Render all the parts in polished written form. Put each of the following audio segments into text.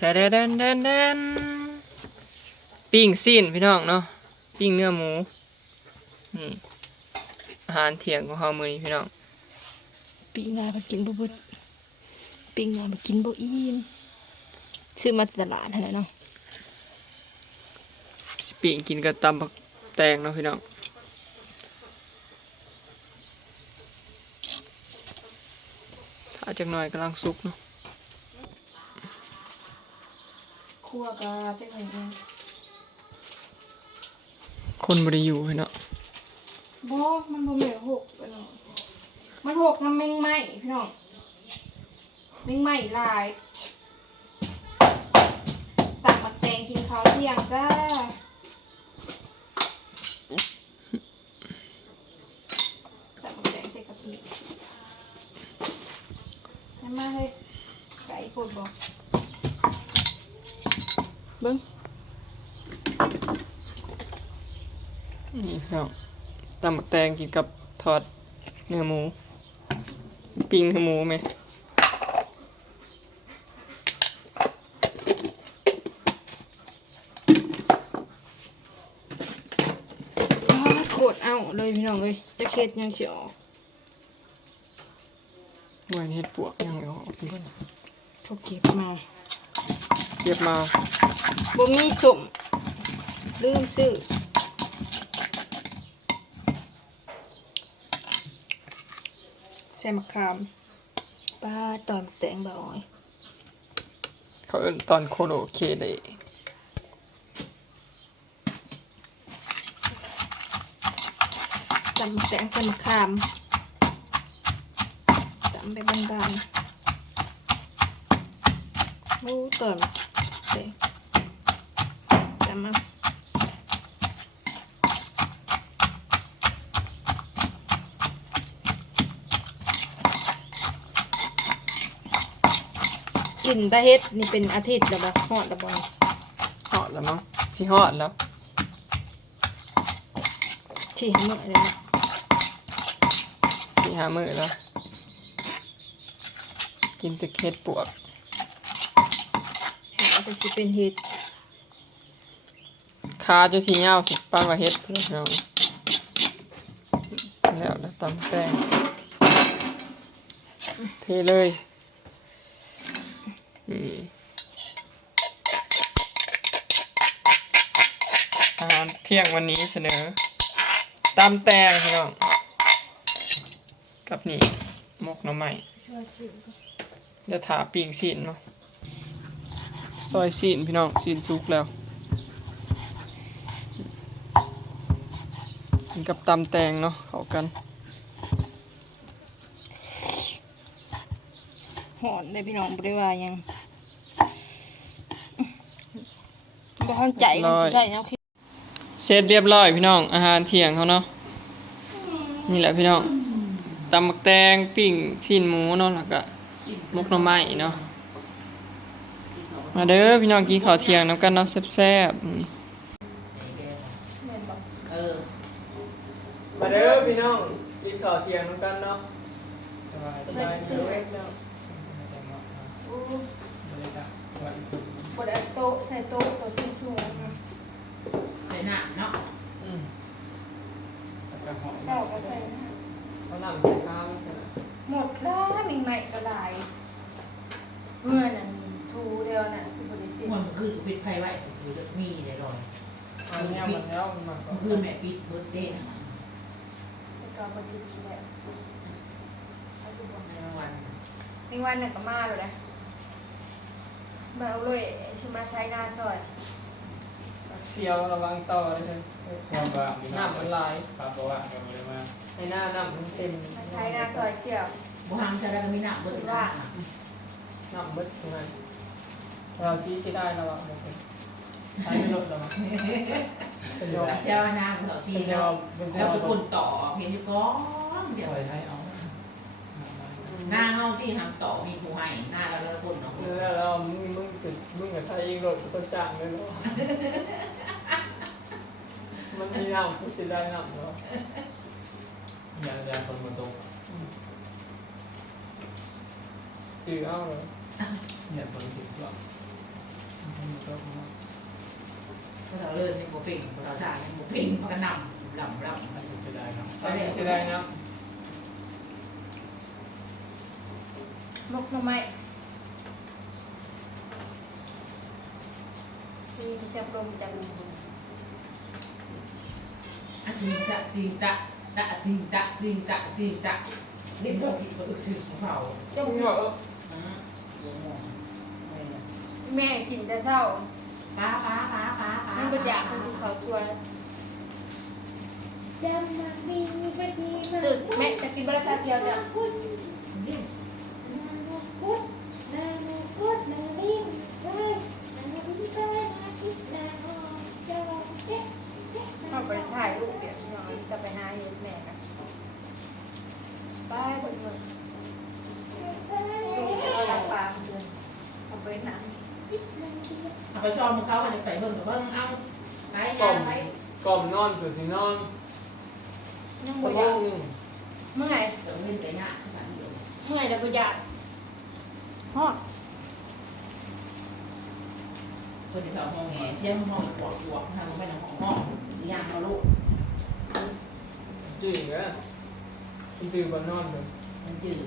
แต่แดนปิ้งซีนพี่น้องเนาะปิ้งเนื้อหมูนี่อาหารเที่ยงของเฮามื้อนี้พี่น้องปิ้งงาไปกินบ่เบิดปิ้งงาไปกินบ่อิ่มซื้อมาตลาดนั่นแหละเนาะสิปิ้งกินกับตำบักแตงเนาะพี่น้องถ้าจักหน่อยกำลังสุกเนาะคั่วกะจังได๋เนาะคนบ่ได้อยู่พี่น้องบ่มันบ่แม่นหกเนาะมันหกน้ำแมงไหม้พี่น้องแมงไหม้หลายตักมาแตงกินข้าวเที่ยงจ้าตักมาแตงใส่กะปิให้มาให้ไก่โพดบ่เบิ่งนี่พี่น้องตำบักแตงกินกับทอดเนื้อหมูปิ้งเนื้อหมูไหมโคตรเอาเลยพี่น้องเลยจะเค็ดยังสิออกหน่วยเฮ็ดปวกยังไม่ออกเพิ่น เขาเก็บมา เก็บมาบ่มีสมลืมซื้อใส่มะขามป้าตอนแต่งบ่อ้อย เขาเอิ้นตอนโคโลเคเดะตำแต่งใส่มะขามตำไปบานๆโอ้ตอนแต่งตำมากินตาเฮ็ดนี่เป็นอาทิตย์แล้วบ่ฮอดแล้วบ่ฮอดแล้วมั้งสิฮอดแล้ว ที่ให้มื้อเลยนะ 4-5 มื้อแล้วกินแต่เฮ็ดปวกเอาไปสิเป็นเฮ็ดขาจนสิยาวสิปานว่าเฮ็ดพี่น้องแล้วตำแตงเทเลยอาหารเที่ยงวันนี้เสนอตำแตงพี่น้องกับนี่หมกหน่อไม้เดี๋ยวถาปิ้งซีนเนาะซอยซีนพี่น้องซีนสุกแล้วกินกับตำแตงเนาะเข้ากันหอนได้พี่น้องบ่ได้ว่าหยังบ่ทันใจมันสิใส่แนวคิดเสร็จเรียบร้อยพี่น้องอาหารเที่ยงเขาเนาะนี่แหละพี่น้องตำบักแตงปิ้งชิ้นหมูเนาะแล้วก็หมกหน่อไม้เนาะมาเด้อพี่น้องกินข้าวเที่ยงนำกันเนาะแซ่บๆมาเด้อพี่น้องกินข้าวเที่ยงนำกันเนาะสบายเด้อบ่ได้โต๊ะใส่โต๊ะตัวที่สูงใส่หนักเนาะเจ้าก็ใส่นะ เอาน้ำใส่ข้าว หมดแล้วมีใหม่ก็หลายเมื่อนั้นทูเดียวน่ะคือบ่ได้สิ วันคืนปิดไฟไว้คือจะมีได้รอยเนี่ยมันแล้วมันมาก่อน คืนแม่ปิดเบิร์ดเด้น แล้วก็บ่สิกินแล้วเอาดูบ่ ในวัน มีวันน่ะก็มาแล้วนะมาเอาเลยสิมาใช้หน้าซอย เสียวระวังต่อเลยน้ำมันลาย ครับเพราะว่าเราไม่ได้มา ในหน้าน้ำมันเต็ม มาใช้หน้าซอยเสี่ยว บุหังจะได้ก็มีหนักเบิร์ดว่า น้ำเบิดตรงนั้นเราชี้ใช้ได้แล้วอ่ะใช้ไม่ลดแล้วมั้งเป็นยอม เจ้าหน้าเหล่าทีแล้วแล้วไปกลต่อเห็นอยู่ก้อนเดี๋ยว ให้เอา หน้าเฮาที่ทำต่อมีผู้ให้หน้าเราแล้วคนเนาะ แล้วเรามึงกับไทยเองรถก็จ้างเลยเนาะมันมีน้ำกูจะได้น้ำเนาะ ยาคนบนโต๊ะ จืดเอาเลย เนี่ยคนติดตัว บ่เป็นเราจ่ายบ่เป็นกระหน่ำลำ เสียดายเนาะ ก็ได้ จะได้นะ มกหน่อไม้นี่เสียบลมจากลุง ตีตะตีตะตะตีตะตีตะตีตะเล่นต้องกินบ่อึดถึงของเรา จ้า เหรอ แม่กินแต่เช้า ป้า มันบ่อยากมันกินข้าวสวยสุดแม่จะกินบริษัทเดียวจ้ะเอาไปถ่ายรูปเดี๋ยวน้องจะไปหาเห็ดแม่กันไปบนเมืองเอาหลังปลาเลยเอาไปหนัง เอาไปชอบมึงเขาไปใส่เบิ่งเบิ่งเอาไป กล่อม ไป กล่อมนอนสุดที่นอน ยัง ตะ บ่ บ อยาก ง เมื่อไหร่ เดี๋ยวเงินแต่งะขนาดเดียว เมื่อไหร่จะบ่อยากฮอด คนที่เขาห้องแง่เชี่ยห้องปวดปวดทางไปในห้องย่างเอาลูก จริงเหรอจริงๆบนนอนเลย มันจืด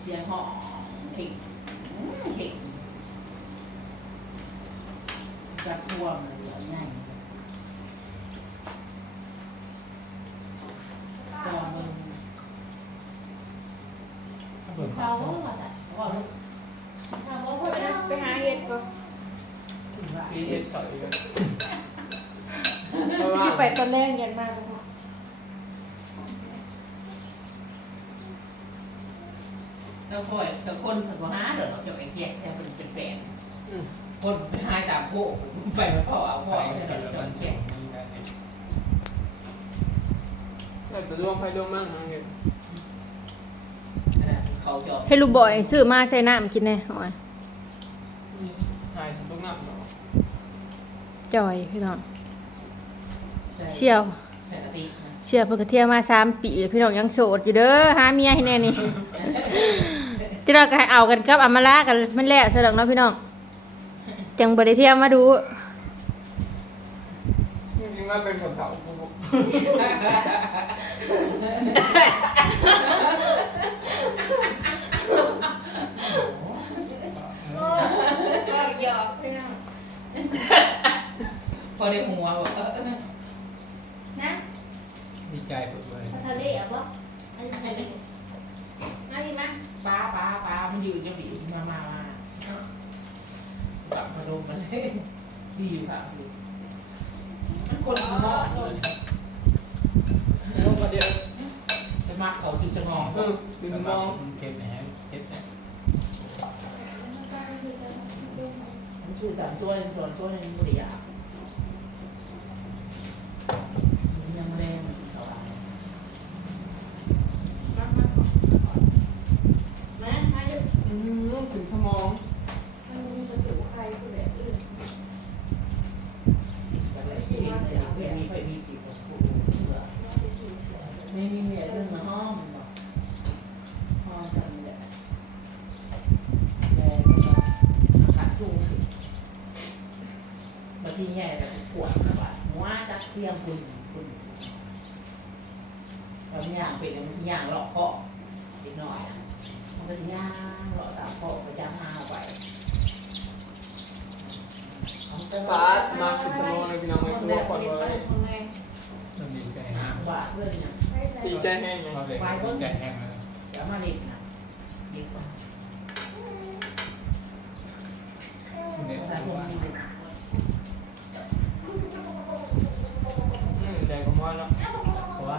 เสียงห้องเข่งเข่งจะพวงเลยเดี๋ยวง่ายจอมึงเขาว่าแต่ว่าลูกเขาว่า ไปหาเห็ดก็ ปีเอ็ดต่ออีกแล้วเพราะว่า ที่ไปตอนแรกเย็นมากเลยค่ะ เราคอยแต่คนถึงว่าหาเดี๋ยวเราจะไอ้แจ๊กแต่เป็นแฟน อืม คนไปหาตามพวกไปมาพ่อเอาพ่อ ไป เอา เสร็จแล้ว จะ มัน แจ๊ก มีได้ไหม แต่จะร่วงไปร่วงมั่งนะเห็น เขาจอด ให้ลูกบอยซื้อมาใส่น้ำกินแน่หอย หายทุกน้ำเนาะ จอยพี่น้องเชี่ยว ใส่กะทินะ เชี่ยวเพิ่งกระเทียมมา3 ปีแล้วพี่น้องยังโสดอยู่เด้อหาเมียให้แน่นี่ที่เราก็ให้เอากันกับอามาลากันมันแล้วซะดอกเนาะพี่น้องจังบ่ได้เทียมมาดู จริงๆว่าเป็นคนเฒ่ากูบอก หยอกพี่น้อง พอได้หัวบอกนะ ดีใจไปเลย ทะเลอ่ะบ่อันนี้มาดิมา ป้ามันอยู่จะบีมาปรับมาดูมันดีอยู่ค่ะมันคนมองเลย แล้วประเดี๋ยว สมัครเขาคือสมอง ดึงมอง เก็บแหนเก็บแหน มันชื่อตามช่วยมันบุรีอ่ะยังไม่ได้มันสิเท่าไหร่ มาอยู่ ถึงสมอง มันจะถูกใครคนไหนอื่น ไม่มีเมียเรื่องมาห้อมหรอกห้อมสั่งเลยแต่ขัดจูงบางทีใหญ่แต่ปวดนะว่าหัวจักเทียมคุณบางอย่างเป็นมันสิย่างหลอกก็นิดหน่อยนะมันก็สิย่างหลอกตามก็ไปจ้างมาไป ฟ้ามาถึงสมองเลยพี่น้องไม่รู้คนเลย มันดีใจแห้ง บาดเลยเนี่ย ตีใจแห้งไง เราเด็กดีใจแห้งเลย เดี๋ยวมาเด็กนะเด็กก่อน เด็ก ใส่พวก ว่า นี้ ใจผมว่าแล้ว เพราะว่า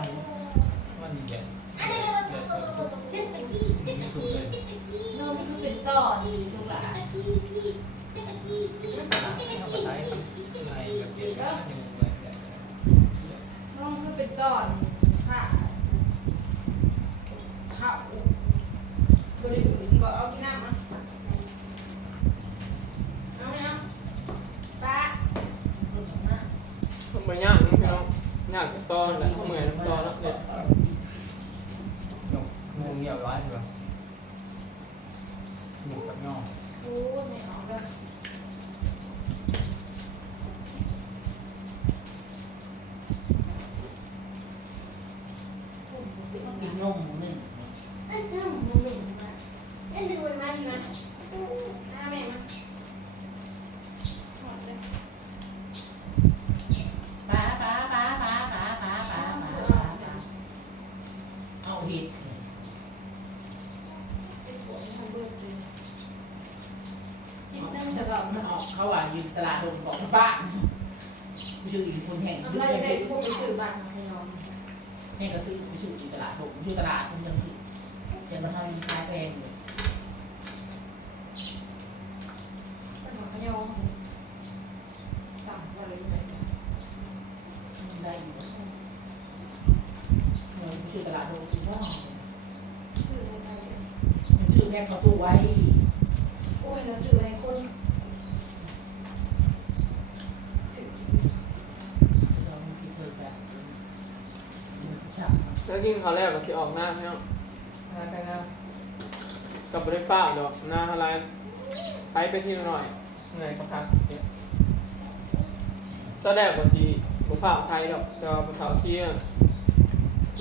มันดีใจเดือดสุดที่สุดเลย น้องมันคือเป็นต่อดีจุกหลา เราก็ใช้ในแบบเย็นก็ยังเหมือนกัน น้องคือเป็นต่อค่ะข้าวบริบูรณ์ก็เอาที่น้ำมาเอาเนี่ยป้า ทำไมยากพี่น้องยากตอนแหละเหมือนตอนแล้วเนี่ย ยกมือเงียบร้อยเลยหมูกับน่อง โอ้ไม่เอาเลย ก็มันออกเขาว่าอยู่ตลาดโดนบอกบ้านชื่ออีกคนแห่ง ทำ ยึด ไม เงิน ได้พวกไปซื้อบ้านให้น้อง นี่ก็คือชื่ออยู่ตลาดโดนอยู่ตลาดคนยังผิดจะมาทำขายแพงอยู่ บ้านของเขาเนี่ยสั่งมาเลยไหน ได้อยู่เงินชื่อตลาดโดนคิดว่า ซื้อให้ใคร มันชื่อแพงเขาตู้ไว้ โอ้ยเราซื้อให้คนถึง เราไม่เคยแบบจับ แล้วกินข้าวแรกก็สิออกหน้าพี่น้องหน้าใกล้หน้ากับบริฟ้าดอกหน้าอะไรไปที่หน่อยเหนื่อยก็พักตอนแรกก็สิบุฟ้าไทยดอกจะบุฟ้าเที่ยง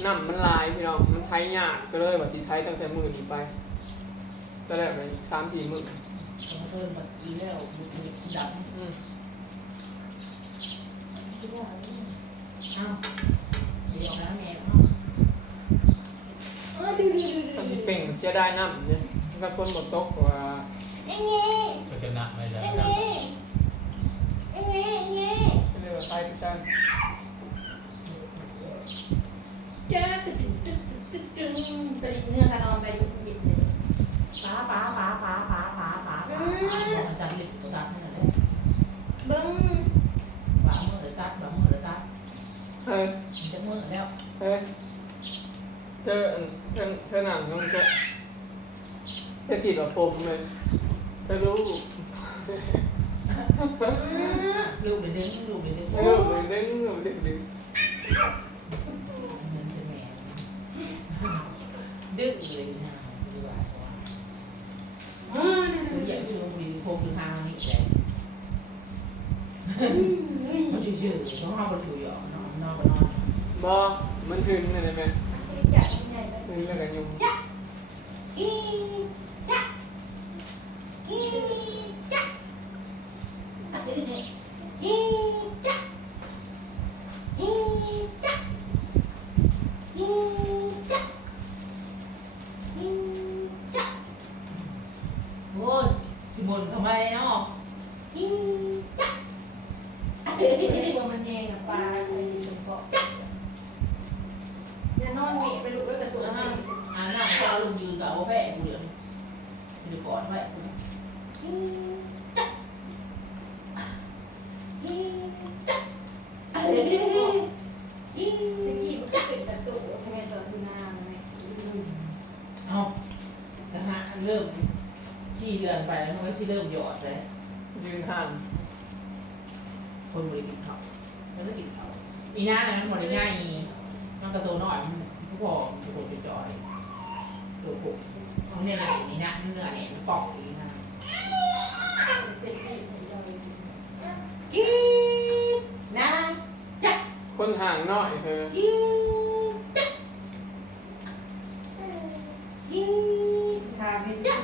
น้ำมันลายพี่น้องมันไทยยากก็เลยว่าสิไทยตั้งแต่มื้อนี้ไปตอนแรกไป3-4 มื้อ เขาเพิ่มแบบอีแล้วบุกเบิกดับ ที่ว่า อ้าวเดี๋ยวนะแม่ มันสิเป่งเสียดายน้ำเนี่ยมันก็คนบ่ตกว่า ก็จะหนักไม่ได้ ก็เลยว่าไทยพี่จัน จ้าตึ๊ดตึ๊ดตึ๊ดตึ๊ดตึ๊ดไปเนื้อขนมไปยุบบิดเลย ป๋ามันจับเล็บตัวจับนี่แหละ เบิ้ง ป๋าเมื่อไรจับป๋าเมื่อไรจับ เฮ้ย มันจะเมื่อแล้ว เฮ้ยเธอหนังน้องเธอกินกับผมเลยเธอรู้ ลูกเด็กลูกเด็ก รู้เลยดึงดึง มันจะแม่ดึกเลยนะดูว่าตัวใหญ่ที่ลงวิวโคมคือทางนี่แหละมันชื่อๆต้องห้ามประตูหยอกนอนนอนนอน บอมันถึงเลยไหม ใหญ่ใหญ่เลย ถึงแล้วกันยุง อีจ้าอีจ้าอีจ้าอีจ้าอีจ้าอีจ้า โอ้ยสิมนทำไมเนาะ อีจ้าตัวมันแห้งปลาไปจนเกาะอย่านอนเมะไปลูกก็กระตุ้นให้ หน้าพอลุงยืนกับว่าแพ้กูเหลืองยืนกอดไว้ ตะกี้มันเป็นประตูทำไมตอนที่หน้ามันไม่ เอานะฮะเริ่มชี้เดือนไปแล้วมันก็ชี้เริ่มหยอดเลย ยืนห่าง คนบริกิตเขาแล้วก็กินเขาอีหน้านั้นมันบริง่ายมันกระโตหน่อยมันผู้พอกระโตจอยโลโก้มันเนี่ยอีหน้าเนื้อเนี่ยมันปอกอีหน้า เซ็กซี่ของเรา อีนะจัก คนห่างน้อยเธอ อีจักอี ทาเป็นเจ็บ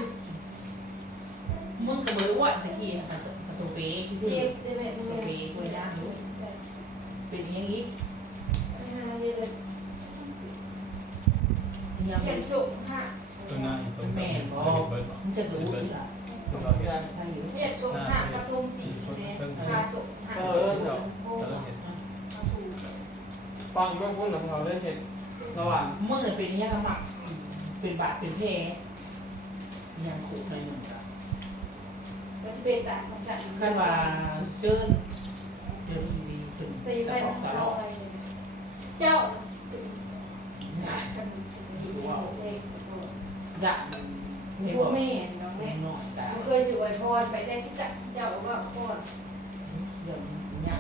มึงกระเบื้องตะกี้ประตูเป๊ะที่คือ ได้ไหม ประตูเป๊ะคุยด้านนู้นเป็นอย่างนี้ยัง เขี เป็ ย น นสุค่ะ ตัวหน้าอยู่ตรง แม่ นี้ บอกมันจะดูที่ละ ตัวเรา เดื เห็ อน นใครอยู่ เขียนสุค่ะกระทงตีเนี่ยทาสุค่ะ เออ เราเห็น ฟังเบื้องต้นของเขาเลยเห็นระหว่าง เมื่อเป็นยังหมักเป็นบาดเป็นแผลยังขุดในหนึ่งครับ ก็จะเป็นแต่ของฉัน กันว่าเชิญเดี๋ยวดีขึ้น ตีไป จะบอ มั ก น ตล ล อ อ ด ยเจ้า ง่าย กันดูว่าเซ็ก ยากไม่ พ บ ว อก ก แม่น้องแม่ หน่อยแต่ มันเคยสวยพรไปได้ที่จัดเจ้าว่าพร เดี๋ยวยาก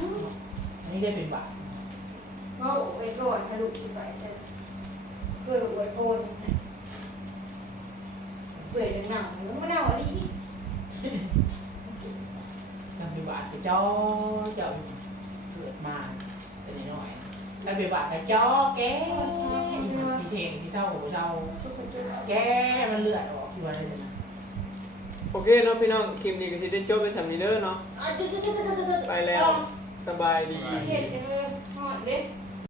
อันนี้ได้เป็นบาด เพราะไว้ก่อนทะลุขึ้นไปแต่เคยอวยพรเปื่อยหนังมันเน่าอะไรอีก ทำเป็นบาดกับจ้อเจ้าเกิดมาแต่น้อยทำเป็นบาดกับจ้อแกอีหันที่เชงที่เศร้าหัวเศร้าแกมันเลือดออกที่ว่าได้เลยนะ โอเคเนาะพี่น้องคลิปนี้ก็สิได้จบไปสำนี้เด้อเนาะไปแล้วสบายดี เห็ดจังเลยหอดเล็ด